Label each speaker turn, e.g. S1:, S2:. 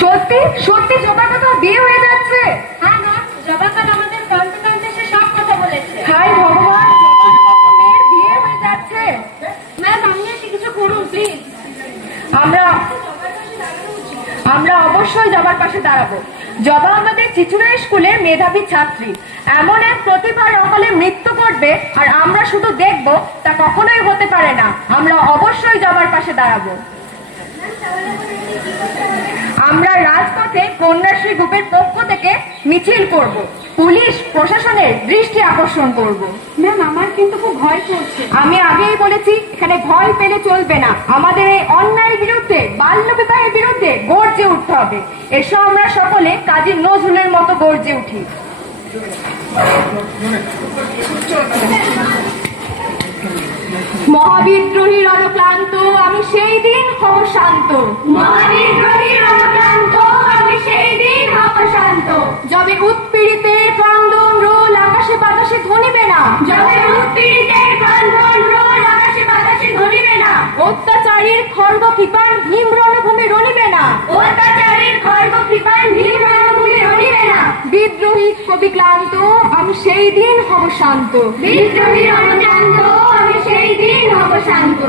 S1: সত্যি? সত্যি জবার কথা বিয়ে হয়ে যাচ্ছে।
S2: হ্যাঁ জবাকাল আমাদের কানতে কানতে সে সব কথা বলেছে।
S1: হাই ভগবান মেয়ের বিয়ে হয়ে যাচ্ছে।
S2: ম্যাম আপনি কিছু করুন প্লিজ
S1: আমরা আমরা অবশ্যই জবার পাশে দাঁড়াবো। জবা আমাদের চিচুড়া স্কুলের মেধাবী ছাত্রী। এমন এক প্রতিভার অকালে মৃত্যু ঘটবে আর আমরা শুধু দেখব তা কখনোই হতে পারে না। আমরা অবশ্যই জবার পাশে দাঁড়াবো। আমরা রাজপথে কন্যাশ্রী গ্রুপের পক্ষ থেকে মিছিল করব। পুলিশ প্রশাসনের দৃষ্টি আকর্ষণ করব।
S2: ম্যাম আমার কিন্তু খুব ভয় করছে।
S1: আমি আগেই বলেছি এখানে ভয় পেলে চলবে না। আমাদের এই অন্যায়ের বিরুদ্ধে বাল্য বিবাহের বিরুদ্ধে গর্জে উঠতে হবে। এসব আমরা সকলে কাজী নজরুলের মতো গর্জে উঠি। মহাবিদ্রোহী রণক্লান্ত আমি সেই দিন হব শান্ত। কবি ক্লান্ত আমি সেই দিন হব শান্ত।
S2: বিদ্রোহী শান্ত আমি সেই দিন হব শান্ত।